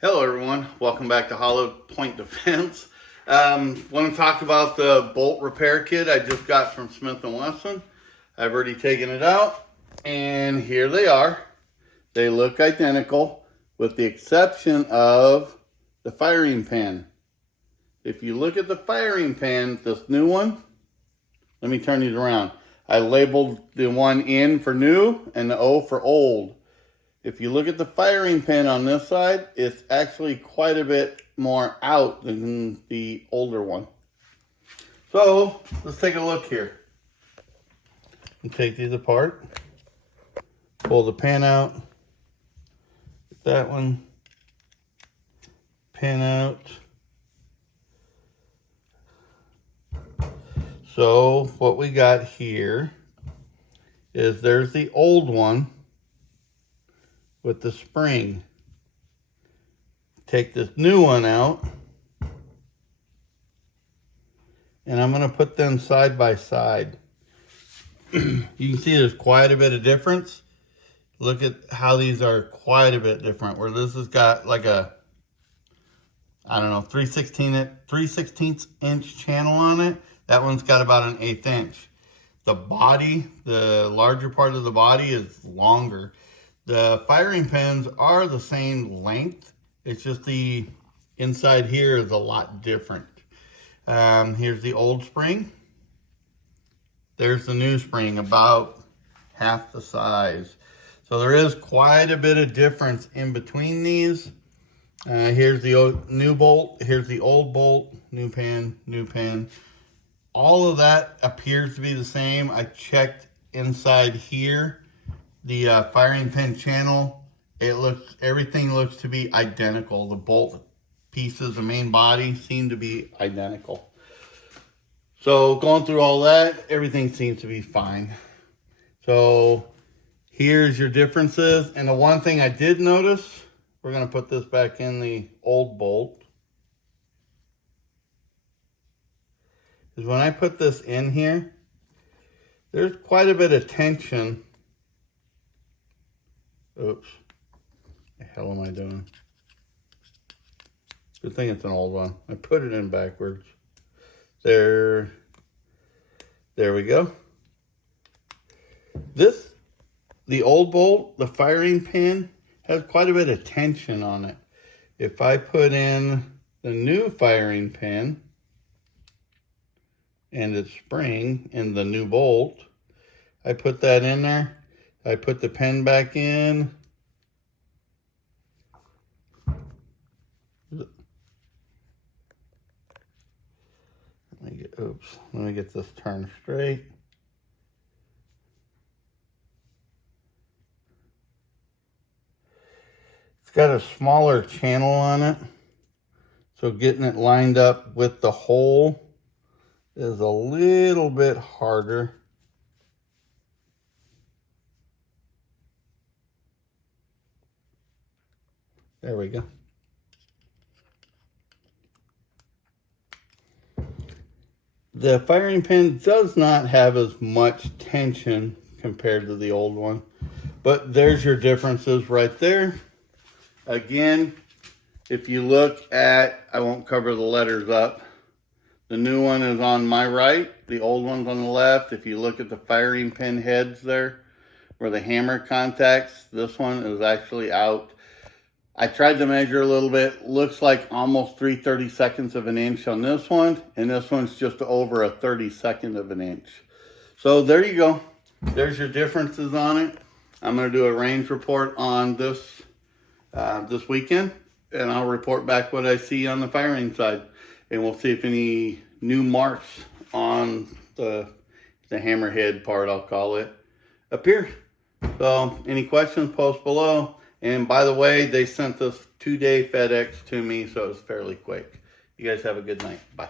Hello everyone, welcome back to Hollow Point Defense. Want to talk about the bolt repair kit I just got from Smith Wesson. I've already taken it out and here they are. They look identical with the exception of the firing pin. If you look at the firing pin, this new one, let me turn these around. I labeled the one in for new and the O for old. If you look at the firing pin on this side, it's actually quite a bit more out than the older one. So let's take a look here. And take these apart. Pull the pin out. That one. Pin out. So what we got here is there's the old one with the spring. Take this new one out and I'm going to put them side by side. You can see there's quite a bit of difference. Look at how these are quite a bit different, where this has got like a, I don't know, 3/16 inch channel on it. That one's got about an 1/8 inch. The body, the larger part of the body is longer. The firing pins are the same length. It's just the inside here is a lot different. Here's the old spring. There's the new spring, about half the size. So there is quite a bit of difference in between these. Here's the new bolt. Here's the old bolt. New pin, new pin. All of that appears to be the same. I checked inside here. The firing pin channel, everything looks to be identical. The bolt pieces, the main body seem to be identical. So going through all that, everything seems to be fine. So here's your differences. And the one thing I did notice, we're going to put this back in the old bolt, is when I put this in here, there's quite a bit of tension. Oops, the hell am I doing? Good thing it's an old one. I put it in backwards. There we go. The old bolt, the firing pin, has quite a bit of tension on it. If I put in the new firing pin and its spring in the new bolt, I put that in there. I put the pin back in. Let me get this turned straight. It's got a smaller channel on it, so getting it lined up with the hole is a little bit harder. There we go. The firing pin does not have as much tension compared to the old one, but there's your differences right there. Again, if you look at, I won't cover the letters up. The new one is on my right, the old one's on the left. If you look at the firing pin heads there, where the hammer contacts, this one is actually out. I tried to measure a little bit. Looks like almost 3/32 of an inch on this one, and this one's just over a 32nd of an inch. So there you go. There's your differences on it. I'm going to do a range report on this this weekend, and I'll report back what I see on the firing side, and we'll see if any new marks on the hammerhead part, I'll call it, appear. So any questions, post below. And by the way, they sent this 2-day FedEx to me, so it's fairly quick. You guys have a good night. Bye.